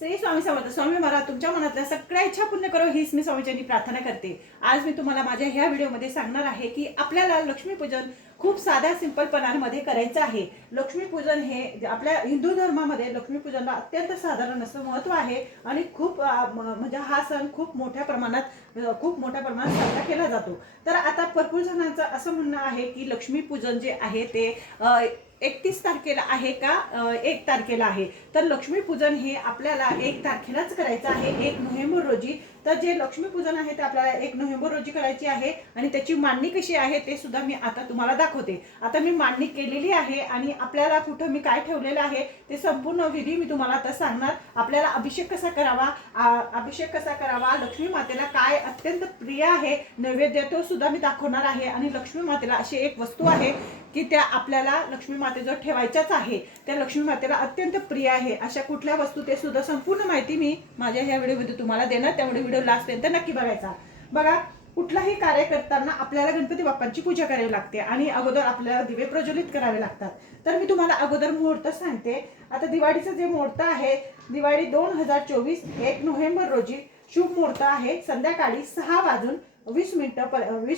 श्री स्वामी समर्थ. स्वामी महाराज तुमच्या मनातल्या सगळ्या इच्छा पूर्ण करो हीच मी स्वामीचरणी प्रार्थना करते. आज मी तुम्हाला माझ्या ह्या व्हिडिओमध्ये सांगणार आहे की आपल्याला लक्ष्मीपूजन खूप साध्या सिंपलपणामध्ये करायचं आहे. लक्ष्मीपूजन हे आपल्या हिंदू धर्मामध्ये लक्ष्मीपूजनला अत्यंत साधारण असं महत्त्व आहे आणि खूप म्हणजे हा सण खूप मोठ्या प्रमाणात साजरा केला जातो. तर आता भरपूर जणांचं असं म्हणणं आहे की लक्ष्मीपूजन जे आहे ते 31 तारखेला आहे का 1 तारखेला आहे. तर लक्ष्मीपूजन हे आपल्याला 1 तारखेलाच करायचं आहे, 1 नोव्हेंबर रोजी. तर जे लक्ष्मीपूजन आहे ते आपल्याला 1 नोव्हेंबर रोजी करायची आहे आणि त्याची मांडणी कशी आहे ते सुद्धा मी आता तुम्हाला दाखवते. आता मी मांडणी केलेली आहे आणि आपल्याला कुठं मी काय ठेवलेलं आहे ते संपूर्ण विधी मी तुम्हाला आता सांगणार. आपल्याला अभिषेक कसा करावा, लक्ष्मी मातेला काय अत्यंत प्रिय आहे नैवेद्य तो सुद्धा मी दाखवणार आहे. आणि लक्ष्मी मातेला अशी एक वस्तू आहे की त्या आपल्याला लक्ष्मी मातेजवळ ठेवायच्याच आहे. त्या लक्ष्मी मातेला अत्यंत प्रिय आहे अशा कुठल्या वस्तू ते सुद्धा संपूर्ण माहिती मी माझ्या ह्या व्हिडिओमध्ये तुम्हाला देणार. त्यामुळे व्हिडिओ लास्टपर्यंत नक्की बघायचा. बघा, कुठलाही कार्य करताना आपल्याला गणपती बाप्पांची पूजा करावी लागते आणि अगोदर आपल्याला दिवे प्रज्वलित करावे लागतात. तर मी तुम्हाला अगोदर मुहूर्त सांगते. आता दिवाळीचं जे मुहूर्त आहे, दिवाळी 2024 1 नोव्हेंबर रोजी शुभ मुहूर्त आहे संध्याकाळी 6:20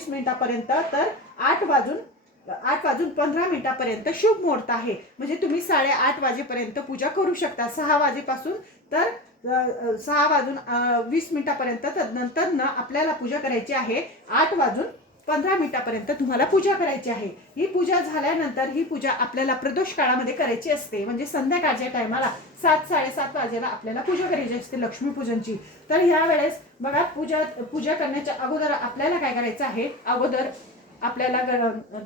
मिनिटापर्यंत तर 8:15 शुभ मुहूर्त आहे. म्हणजे तुम्ही 8:30 वाजेपर्यंत पूजा करू शकता. 6 वाजेपासून तर 6:20 नंतर आपल्याला पूजा करायची आहे. 8:15 तुम्हाला पूजा करायची आहे. ही पूजा झाल्यानंतर ही पूजा आपल्याला प्रदोष काळामध्ये करायची असते. म्हणजे संध्याकाळच्या टायमाला 7-7:30 वाजेला आपल्याला पूजा करायची असते लक्ष्मीपूजनची. तर ह्या वेळेस बघा, पूजा करण्याच्या अगोदर आपल्याला काय करायचं आहे, अगोदर आपल्याला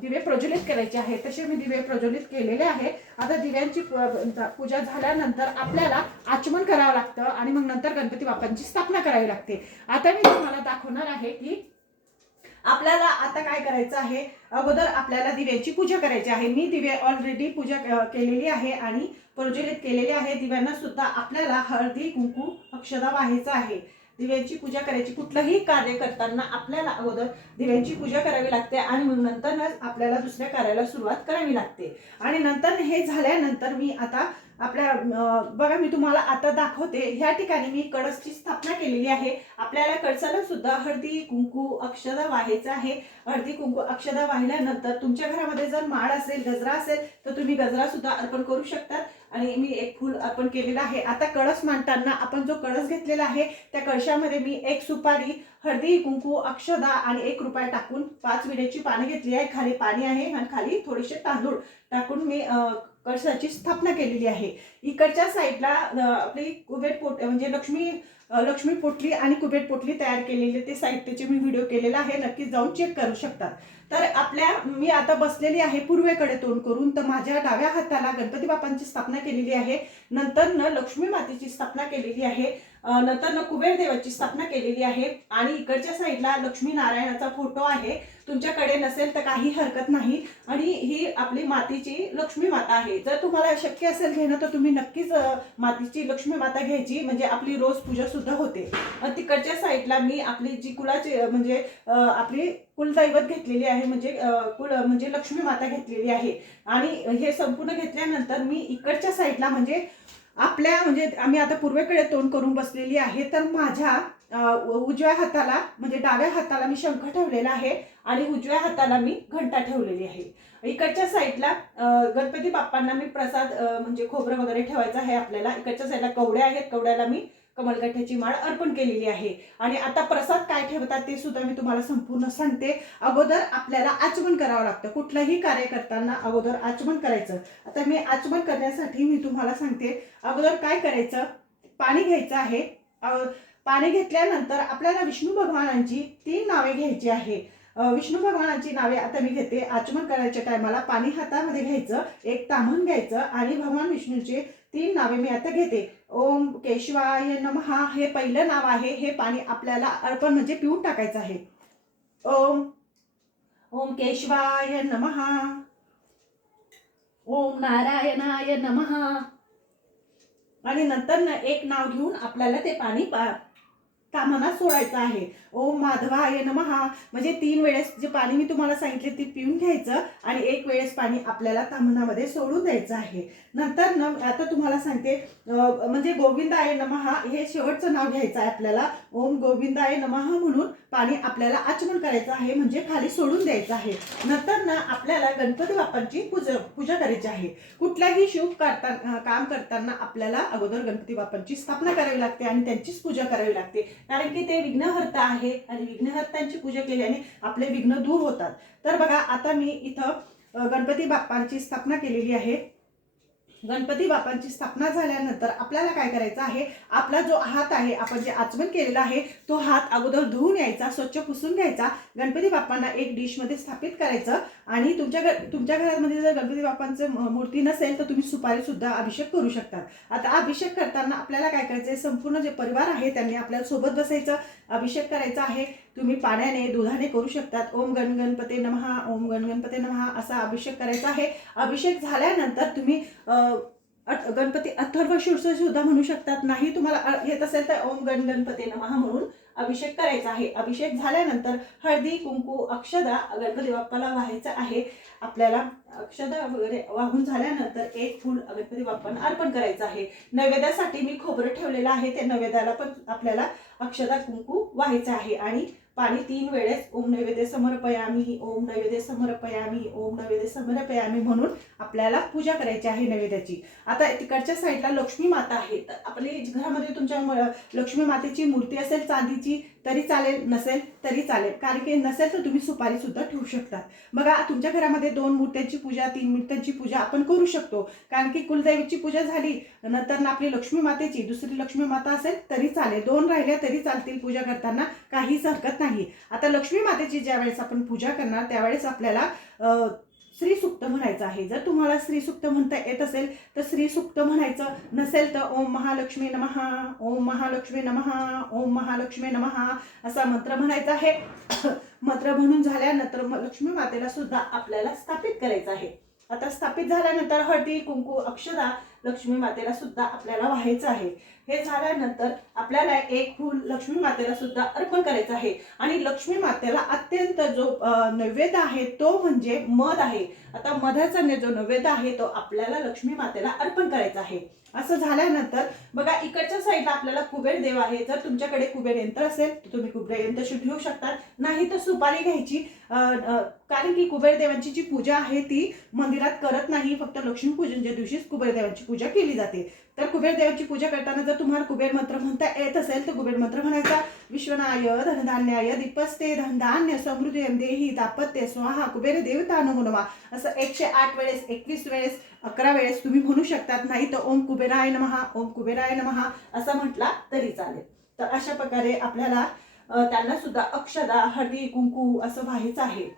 दिवे प्रज्वलित करायचे आहे. तसे मी दिवे प्रज्वलित केलेले आहे. आता दिव्यांची पूजा झाल्यानंतर आपल्याला आचमन करावं लागतं आणि मग नंतर गणपती बाप्पांची स्थापना करावी लागते. आता मी तुम्हाला दाखवणार आहे की आपल्याला आता काय करायचं आहे. अगोदर आपल्याला दिव्यांची पूजा करायची आहे. मी दिवे ऑलरेडी पूजा केलेली आहे आणि प्रज्वलित केलेली आहे. दिव्यांना सुद्धा आपल्याला हळदी कुंकू अक्षता वाहायचं आहे. दिव्यांची पूजा करायची. कुठलंही कार्य करताना आपल्याला अगोदर दिव्यांची पूजा करावी लागते आणि मग नंतरच आपल्याला दुसऱ्या कार्याला सुरुवात करावी लागते. आणि नंतर हे झाल्यानंतर मी आता आपल्या बघा, मी तुम्हाला आता दाखवते. ह्या ठिकाणी मी कळसची स्थापना केलेली आहे. आपल्याला कळसाला सुद्धा हळदी कुंकू अक्षता वाहायचं आहे. हळदी कुंकू अक्षता वाहिल्यानंतर तुमच्या घरामध्ये जर माळ असेल, गजरा असेल तर तुम्ही गजरा सुद्धा अर्पण करू शकतात. आणि मी एक फूल अर्पण केलेलं आहे. आता कळस मांडताना आपण जो कळस घेतलेला आहे त्या कळशामध्ये मी 1 सुपारी, हळदी कुंकू अक्षता आणि 1 रुपया टाकून 5 विड्याची पानं घेतली आहे. खाली पाणी आहे आणि खाली थोडेसे तांदूळ टाकून मी कळसाची स्थापना केलेली आहे. इकडच्या साईडला आपली कुबेर पोट म्हणजे लक्ष्मी पोटली आणि कुबेर पोटली तयार केलेली ते साहित्याचे मी व्हिडिओ केलेला आहे. नक्कीच जाऊन चेक करू शकता. तर मी आता बसलेली आहे पूर्वेकडे तोंड करून. तर माझ्या डाव्या हाताला गणपती बाप्पांची स्थापना केलेली आहे. नंतर लक्ष्मी मातेची स्थापना केलेली आहे. नंतर कुबेर देवाची स्थापना केलेली आहे. आणि इकडच्या साईडला लक्ष्मी नारायणाचा फोटो आहे. तुमच्याकडे नसेल तर काही हरकत नाही. आणि ही आपली मातीची लक्ष्मी माता आहे. जर तुम्हाला शक्य असेल घेणं तर तुम्ही नक्कीच मातीची लक्ष्मी माता घ्यायची, म्हणजे आपली रोज पूजा सुद्धा होते. तिकडच्या साईडला मी आपली जी कुलाची म्हणजे आपली कुलदैवत घेतलेली आहे, म्हणजे लक्ष्मी माता घेतलेली आहे. आणि हे संपूर्ण घेतल्यानंतर मी इकडच्या साईडला म्हणजे आम्ही आता पूर्वेकडे तोंड करून बसलेली आहे. तर माझ्या उजव्या हाताला म्हणजे डाव्या हाताला मी शंख ठेवलेला आहे आणि उजव्या हाताला मी घंटा ठेवलेली आहे. इकडच्या साईडला गणपती बाप्पांना मी प्रसाद म्हणजे खोबरं वगैरे ठेवायचं आहे आपल्याला. इकडच्या साईडला कवड्या आहेत, कवड्याला मी कमलगठ्ठ्याची माळ अर्पण केलेली आहे. आणि आता प्रसाद काय ठेवतात ते सुद्धा मी तुम्हाला संपूर्ण सांगते. अगोदर आपल्याला आचमन करावं लागतं. कुठलंही कार्य करताना अगोदर आचमन करायचं. आता मी आचमन करण्यासाठी मी तुम्हाला सांगते. अगोदर काय करायचं, पाणी घ्यायचं आहे. पाणी घेतल्यानंतर आपल्याला विष्णू भगवानांची 3 नावे घ्यायची आहे. विष्णू भगवानांची नावे आता मी घेते. आचमन करायच्या टायमाला पाणी हातामध्ये घ्यायचं, एक ताम्हण घ्यायचं आणि भगवान विष्णूचे 3 नावे मी आता घेते. ओम केशवाय नमः हे पहिलं नाव आहे. हे पाणी आपल्याला अर्पण म्हणजे पिऊन टाकायचं आहे. ओम केशवाय नमः. ओम नारायणाय नमः. आणि नंतर एक नाव घेऊन आपल्याला ते पाणी ताम्हणा सोडायचा आहे. ओम माधवाय नमः म्हणजे 3 वेळेस जे पाणी मी तुम्हाला सांगितले ते पिऊन घ्यायचं आणि 1 वेळेस पाणी आपल्याला ताम्हणामध्ये सोडून द्यायचं आहे. नंतर न आता तुम्हाला सांगते म्हणजे गोविंदाय नमः हे शेवटचं नाव घ्यायचं आहे आपल्याला. ओम गोविंदाय नमः म्हणून पाणी आपल्याला आचमन करायचं आहे, म्हणजे खाली सोडून द्यायचं आहे. नंतर ना आपल्याला गणपती बाप्पांची पूजा करायची आहे. कुठल्याही शुभ काम करताना आपल्याला अगोदर गणपती बाप्पांची स्थापना करावी लागते आणि त्यांचीच पूजा करावी लागते, कारण की ते विघ्नहर्ता आहे आणि विघ्नहर्त्यांची पूजा केल्याने आपले विघ्न दूर होतात. तर बघा आता मी इथं गणपती बाप्पांची स्थापना केलेली आहे. गणपती बाप्पांची स्थापना झाल्यानंतर आपल्याला काय करायचं आहे, आपला जो हात आहे आपण जे आचमन केलेला आहे तो हात अगोदर धुवून यायचा, स्वच्छ पुसून घ्यायचा. गणपती बाप्पांना एक डिशमध्ये स्थापित करायचं आणि तुमच्या घरामध्ये जर गणपती बाप्पांचं मूर्ती नसेल तर तुम्ही सुपारी सुद्धा अभिषेक करू शकता. आता अभिषेक करताना आपल्याला काय करायचं आहे, संपूर्ण जे परिवार आहे त्यांनी आपल्याला सोबत बसायचं, अभिषेक करायचा आहे. तुम्ही पाण्याने दुधाने करू शकतात. ओम गणगणपते नमः, ओम गणगणपते नमः असा अभिषेक करायचा आहे. अभिषेक झाल्यानंतर तुम्ही गणपती अथर्वशीर्ष सुद्धा म्हणू शकतात. नाही तुम्हाला येत असेल तर ओम गणगणपते नमः म्हणून अभिषेक करायचा आहे. अभिषेक झाल्यानंतर हळदी कुंकू अक्षदा गणपती बाप्पाला वाहायचं आहे. आपल्याला अक्षदा वगैरे वाहून झाल्यानंतर एक फूल गणपती बाप्पांना अर्पण करायचं आहे. नैवेद्यासाठी मी खोबरं ठेवलेलं आहे, त्या नैवेद्याला पण आपल्याला अक्षदा कुंकू वाहायचं आहे आणि पाणी 3 वेळेस ओम नैवेद्य समर्पयामी, ओम नैवेद्य समर्पयामी, ओम नैवेद्य समर्पयामी म्हणून आपल्याला पूजा करायची आहे नैवेद्याची. आता तिकडच्या साईडला लक्ष्मी माता आहे, तर आपली घरामध्ये तुमच्या लक्ष्मी मातेची मूर्ती असेल चांदीची तरी चालेल, नसेल तरी चालेल, कारण की नसेल तर तुम्ही सुपारी सुद्धा ठेवू शकता. बघा तुमच्या घरामध्ये 2 मूर्त्यांची पूजा 3 मूर्त्यांची पूजा आपण करू शकतो, कारण की कुलदेवीची पूजा झाली नंतर ना आपली लक्ष्मी मातेची दुसरी लक्ष्मी माता असेल तरी चालेल, 2 राहिल्या तरी चालतील पूजा करताना, काहीच हरकत नाही. आता लक्ष्मी मातेची ज्या वेळेस आपण पूजा करणार त्यावेळेस आपल्याला श्री सुक्त म्हणायचं आहे. जर तुम्हाला श्री सुक्त म्हणता येत असेल तर श्री सुक्त म्हणायचं, नसेल तर ओम महालक्ष्मी नमः, ओम महालक्ष्मी नमः, ओम महालक्ष्मी नमः असा मंत्र म्हणायचा आहे. मंत्र म्हणून झाल्यानंतर लक्ष्मी मातेला सुद्धा आपल्याला स्थापित करायचं आहे. आता स्थापित झाल्यानंतर हळदी कुंकू अक्षदा लक्ष्मी मातेला सुद्धा आपल्याला वाहायचं आहे. हे झाल्यानंतर आपल्याला एक फूल लक्ष्मी मातेला सुद्धा अर्पण करायचं आहे आणि लक्ष्मी मातेला अत्यंत जो नैवेद्य आहे तो म्हणजे मध आहे. आता मधाचा जो नैवेद्य आहे तो आपल्याला लक्ष्मी मातेला अर्पण करायचा आहे. असं झाल्यानंतर बघा इकडच्या साईडला आपल्याला कुबेर देव आहे. जर तुमच्याकडे कुबेर यंत्र असेल तर तुम्ही कुबेर यंत्र ठेवू शकता, नाही तर सुपारी घ्यायची, कारण की कुबेर देवांची जी पूजा आहे ती मंदिरात करत नाही, फक्त लक्ष्मीपूजनच्या दिवशीच कुबेर देवांची पूजा केली जाते. तर कुबेर देवाची पूजा करताना जर तुम्हाला कुबेर मंत्र म्हणता येत असेल तर कुबेर मंत्र म्हणायचा. विश्वनाय धनधान्याय दीपस्ते धनधान्य समृद्धी देही दापत्य स्वाहा कुबेर देवता नमो नमः असं 108 वेळेस 21 वेळेस 11 वेळेस तुम्ही म्हणू शकतात, नाही तर ओम कुबेराय नमः, ओम कुबेराय नमः असं म्हटला तरी चालेल. तर अशा प्रकारे आपल्याला त्यांना सुद्धा अक्षदा हळदी कुंकू असं व्हायचं आहे.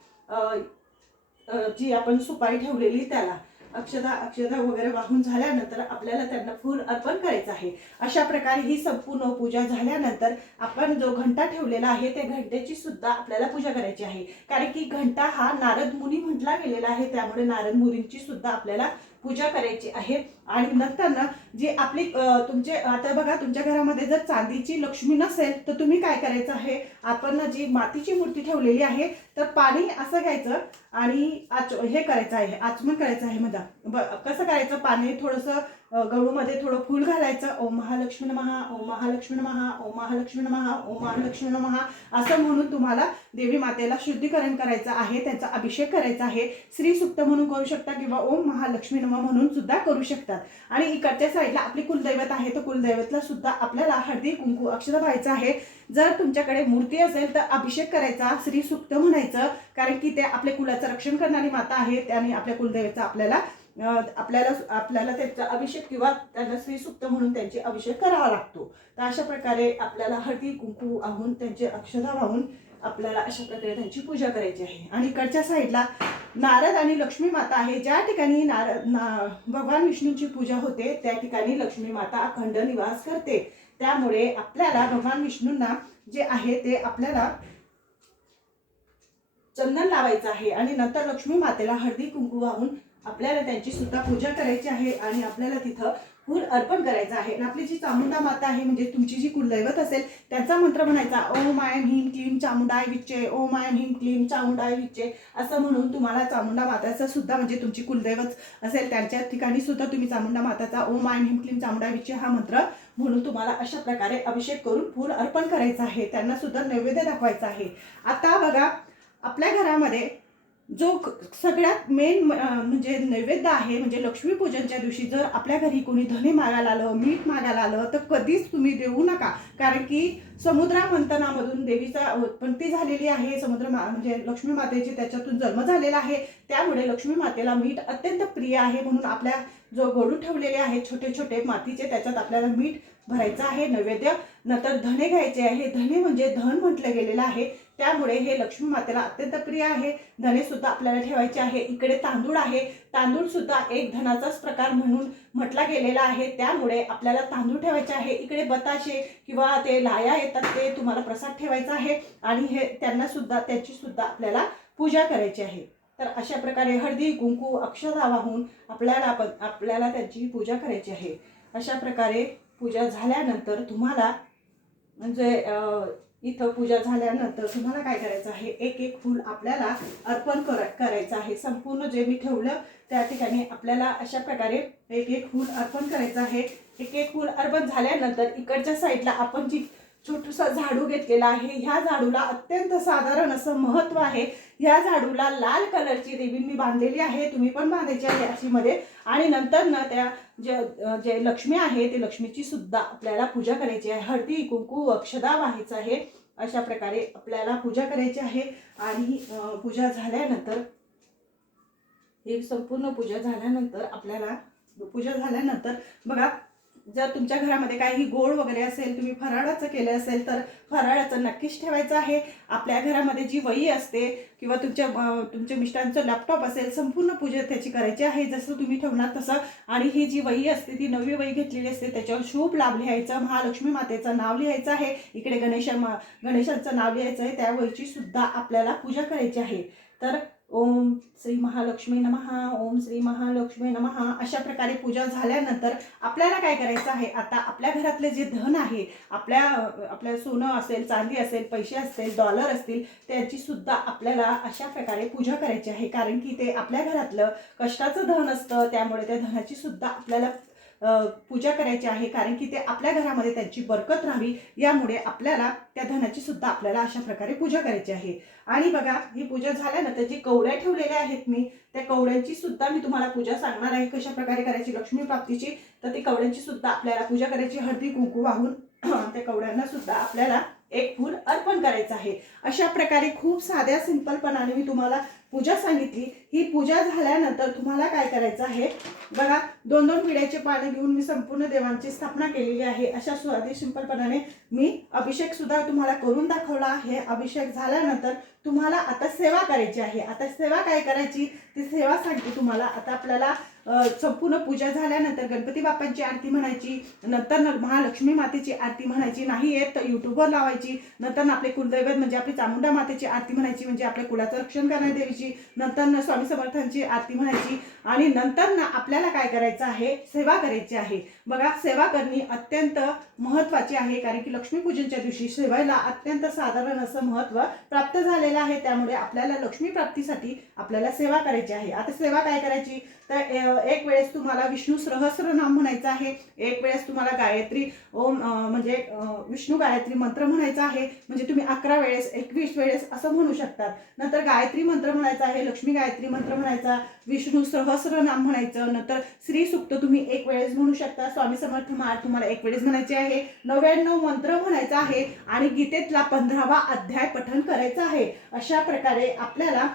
जी आपण सुपारी ठेवलेली त्याला अक्षदा वगैरे वाहून झाल्यानंतर आपल्याला त्यांना फूल अर्पण करायचं आहे. अशा प्रकारे ही संपूर्ण पूजा झाल्यानंतर आपण जो घंटा ठेवलेला आहे त्या घंटेची सुद्धा आपल्याला पूजा करायची आहे, कारण की घंटा हा नारद मुनी म्हटला गेलेला आहे, त्यामुळे नारद मुनींची सुद्धा आपल्याला पूजा करायची आहे. आणि नंतर ना जी आपली तुमचे आता बघा तुमच्या घरामध्ये जर चांदीची लक्ष्मी नसेल तर तुम्ही काय करायचं आहे, आपण जी मातीची मूर्ती ठेवलेली आहे तर पाणी असं घ्यायचं आणि हे करायचं आहे, आचमन करायचं आहे. कसं करायचं, पाणी थोडंसं गळूमध्ये थोडं फूल घालायचं. ओम महालक्ष्मी नमः, ओम महालक्ष्मी नमः, ओम महालक्ष्मी नमः, ओम महालक्ष्मी नमः असं म्हणून तुम्हाला देवी मातेला शुद्धीकरण करायचं आहे, त्यांचा अभिषेक करायचा आहे. श्री सुक्त म्हणून करू शकता किंवा ओम महालक्ष्मी नमः म्हणून सुद्धा करू शकतात. आणि इकडच्या साईडला आपली कुलदैवत आहे तर कुलदैवतला सुद्धा आपल्याला हळदी कुंकू अक्षदा व्हायचं आहे. जर तुमच्याकडे मूर्ती असेल तर अभिषेक करायचा, श्री सुक्त म्हणायचं, कारण की ते आपल्या कुलाचं रक्षण करणारी माता आहे आणि आपल्या कुलदैवतचा आपल्याला त्यांचा अभिषेक किंवा त्यांना श्री सुक्त म्हणून त्यांचे अभिषेक करावा लागतो. तर अशा प्रकारे आपल्याला हळदी कुंकू वाहून त्यांचे अक्षदा वाहून आपल्याला अशा प्रकारे त्यांची पूजा करायची आहे. आणि इकडच्या साईडला नारद आणि लक्ष्मी माता आहे. ज्या ठिकाणी भगवान विष्णूंची पूजा होते त्या ठिकाणी लक्ष्मी माता अखंड निवास करते. त्यामुळे आपल्याला भगवान विष्णूंना जे आहे ते आपल्याला चंदन लावायचं आहे आणि नंतर लक्ष्मी मातेला हळदी कुंकू वाहून आपल्याला त्यांची सुद्धा पूजा करायची आहे आणि आपल्याला तिथं फूल अर्पण करायचं आहे. आणि आपली जी चामुंडा माता आहे म्हणजे तुमची जी कुलदैवत असेल त्यांचा मंत्र म्हणायचा, ओम आय ह्रीं क्लीम चामुंडाय विच्चे, ओम आय ह्रीं क्लीम चामुंडाय विच्चे, असं म्हणून तुम्हाला चामुंडा माताचा सुद्धा म्हणजे तुमची कुलदैवत असेल त्यांच्या ठिकाणी सुद्धा तुम्ही चामुंडा माताचा ओम आय ह्रीं क्लीम चामुंडाय विच्चे हा मंत्र म्हणून तुम्हाला अशा प्रकारे अभिषेक करून फूल अर्पण करायचं आहे. त्यांना सुद्धा नैवेद्य दाखवायचा आहे. आता बघा आपल्या घरामध्ये जो सगळ्यात मेन म्हणजे नैवेद्य आहे म्हणजे लक्ष्मीपूजनच्या दिवशी जर आपल्या घरी कोणी धने मागायला आलं, मीठ मागायला आलं तर कधीच तुम्ही देऊ नका. कारण की समुद्रा मंथनामधून देवीचा उत्पत्ती झालेली आहे. म्हणजे लक्ष्मी मातेची त्याच्यातून जन्म झालेला आहे. त्यामुळे लक्ष्मी मातेला मीठ अत्यंत प्रिय आहे. म्हणून आपल्या जो गोडू ठेवलेले आहेत छोटे छोटे मातीचे त्याच्यात आपल्याला मीठ भरायचं आहे नैवेद्य. नंतर धने घ्यायचे आहे. धने म्हणजे धन म्हटलं गेलेलं आहे. त्यामुळे हे लक्ष्मी मातेला अत्यंत प्रिय आहे. धने सुद्धा आपल्याला ठेवायचे आहे. इकडे तांदूळ आहे. तांदूळ सुद्धा एक धनाचाच प्रकार म्हणून म्हटला गेलेला आहे. त्यामुळे आपल्याला तांदूळ ठेवायचे आहे. इकडे बताशे किंवा ते लाया येतात ते तुम्हाला प्रसाद ठेवायचा आहे. आणि हे त्यांना सुद्धा त्याची सुद्धा आपल्याला पूजा करायची आहे. तर अशा प्रकारे हळदी कुंकू अक्षता वाहून आपल्याला त्यांची पूजा करायची आहे. अशा प्रकारे पूजा झाल्यानंतर तुम्हाला म्हणजे इथं पूजा झाल्यानंतर तुम्हाला काय करायचं आहे, एक एक फूल आपल्याला अर्पण करायचं आहे. संपूर्ण जे मी ठेवलं त्या ठिकाणी आपल्याला अशा प्रकारे एक एक फूल अर्पण करायचं आहे. एक एक फूल अर्पण झाल्यानंतर इकडच्या साईडला आपण जी छोटूसा झाडू घेतलेला आहे, ह्या झाडूला अत्यंत साधारण असं महत्त्व आहे. ह्या झाडूला लाल कलरची रिबीन मी बांधलेली आहे, तुम्ही पण बांधायची आहे अशी मध्ये. आणि नंतर ना त्या जे लक्ष्मी आहे ते लक्ष्मीची सुद्धा आपल्याला पूजा करायची आहे. हळदी कुंकू अक्षदा व्हायचं आहे. अशा प्रकारे आपल्याला पूजा करायची आहे. आणि पूजा झाल्यानंतर ही संपूर्ण पूजा झाल्यानंतर बघा जर तुमच्या घरामध्ये काही गोड वगैरे असेल, तुम्ही फराळाचं केलं असेल तर फराळाचं नक्कीच ठेवायचं आहे. आपल्या घरामध्ये जी वही असते किंवा तुमच्या मिस्टरांचं लॅपटॉप असेल, संपूर्ण पूजा त्याची करायची आहे जसं तुम्ही ठेवणार तसं. आणि ही जी वही असते ती नवी वही घेतलेली असते, त्याच्यावर शुभ लाभ लिहायचं, महालक्ष्मी मातेचं नाव लिहायचं आहे. इकडे गणेशांचं नाव लिहायचं आहे. त्या वहीची सुद्धा आपल्याला पूजा करायची आहे. तर ओम श्री महालक्ष्मी नमः, ओम श्री महालक्ष्मी नमः, अशा प्रकारे पूजा झाल्यानंतर आपल्याला काय करायचं आहे, आता आपल्या घरातले जे धन आहे, आपल्या सोनं असेल, चांदी असेल, पैसे असतील, डॉलर असतील, त्याची सुद्धा आपल्याला अशा प्रकारे पूजा करायची आहे. कारण की ते आपल्या घरातलं कष्टाचं धन असतं. त्यामुळे त्या धनाची सुद्धा आपल्याला पूजा करायची आहे. कारण की ते आपल्या घरामध्ये त्यांची बरकत राहावी यामुळे आपल्याला त्या धनाची सुद्धा आपल्याला अशा प्रकारे पूजा करायची आहे. आणि बघा ही पूजा झाल्यानंतर जी कवड्या ठेवलेल्या आहेत मी त्या कवड्यांची सुद्धा मी तुम्हाला पूजा सांगणार आहे कशा प्रकारे करायची लक्ष्मी प्राप्तीची. तर ती कवड्यांची सुद्धा आपल्याला पूजा करायची. हळदी कुंकू वाहून त्या कवड्यांना सुद्धा आपल्याला एक फूल अर्पण करायचं आहे. अशा प्रकारे खूप साध्या सिंपलपणाने मी तुम्हाला पूजा सांगितली. ही पूजा झाल्यानंतर तुम्हाला काय करायचं आहे बघा, 2-2 विड्याचे पाने घेऊन मी संपूर्ण देवांची स्थापना केलेली आहे. अशा साध्या सिंपलपणाने मी अभिषेक सुद्धा तुम्हाला करून दाखवला आहे. अभिषेक झाल्यानंतर तुम्हाला आता सेवा करायची आहे. आता सेवा काय करायची ती सेवा सांगते तुम्हाला. आता आपल्याला संपूर्ण पूजा झाल्यानंतर गणपती बाप्पांची आरती म्हणायची, नंतर महालक्ष्मी मातेची आरती म्हणायची, नाही येत तर यूट्यूबवर लावायची. नंतर आपले कुलदैवत म्हणजे आपली चामुंडा मातेची आरती म्हणायची, म्हणजे आपल्या कुलाचं रक्षण करणारी देवीची. नंतर स्वामी समर्थांची आरती म्हणायची. आणि नंतर आपल्याला काय करायचं आहे, सेवा करायची आहे. बघा सेवा करणे अत्यंत महत्त्वाची आहे. कारण की लक्ष्मीपूजनच्या दिवशी सेवेला अत्यंत साधारण असं महत्त्व प्राप्त झालेलं आहे. त्यामुळे आपल्याला लक्ष्मी प्राप्तीसाठी आपल्याला सेवा करायची आहे. आता सेवा काय करायची तर एक वेळेस तुम्हाला विष्णू सहस्रनाम म्हणायचं आहे. एक वेळेस तुम्हाला गायत्री ओम म्हणजे विष्णू गायत्री मंत्र म्हणायचा आहे. म्हणजे तुम्ही 11 वेळेस 21 वेळेस असं म्हणू शकतात. नंतर गायत्री मंत्र म्हणायचा आहे, लक्ष्मी गायत्री मंत्र म्हणायचा, विष्णू सहस्रनाम म्हणायचं. नंतर श्री सुक्त तुम्ही 1 वेळेस म्हणू शकता. स्वामी समर्थ माळ तुम्हाला 1 वेळेस म्हणायची आहे. 99 मंत्र म्हणायचा आहे. आणि गीतेतला 15वा अध्याय पठण करायचा आहे. अशा प्रकारे आपल्याला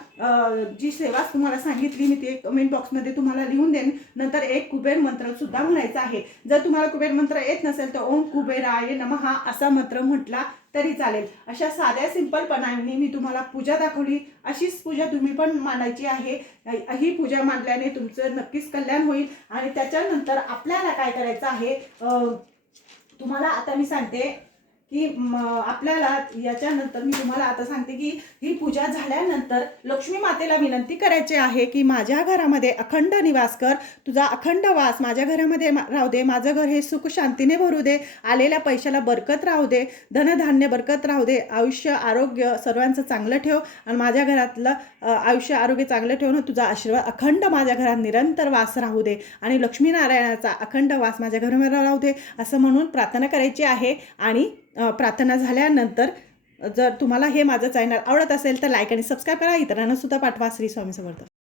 जी सेवा तुम्हाला सांगितली मी ते कमेंट बॉक्समध्ये तुम्हाला लिहून देईन. नंतर एक कुबेर मंत्र सुद्धा म्हणायचा आहे. जर तुम्हाला कुबेर मंत्र येत नसेल तर ओम कुबेराय नमः असा मंत्र म्हटला तरी चालेल. अशा साध्या सिंपलपणाने मी तुम्हाला पूजा दाखवली. अशीच पूजा तुम्ही पण मांडायची आहे. ही पूजा मांडल्याने तुमचं नक्कीच कल्याण होईल. आणि त्याच्यानंतर आपल्याला काय करायचं आहे तुम्हाला आता मी सांगते. की आपल्याला याच्यानंतर मी तुम्हाला आता सांगते की ही पूजा झाल्यानंतर लक्ष्मी मातेला विनंती करायची आहे की माझ्या घरामध्ये अखंड निवास कर, तुझा अखंड वास माझ्या घरामध्ये राहू दे, माझं घर हे सुख शांतीने भरू दे, आलेल्या पैशाला बरकत राहू दे, धनधान्य बरकत राहू दे, आयुष्य आरोग्य सर्वांचं चांगलं ठेव आणि माझ्या घरातलं आयुष्य आरोग्य चांगलं ठेवून तुझा आशीर्वाद अखंड माझ्या घरात निरंतर वास राहू दे आणि लक्ष्मीनारायणाचा अखंड वास माझ्या घरामध्ये राहू दे असं म्हणून प्रार्थना करायची आहे. आणि प्रार्थना झाल्यानंतर जर तुम्हाला हे माझं चॅनल आवडत असेल तर लाईक आणि सबस्क्राईब करा, इतरांना सुद्धा पाठवा. श्री स्वामी समर्थ.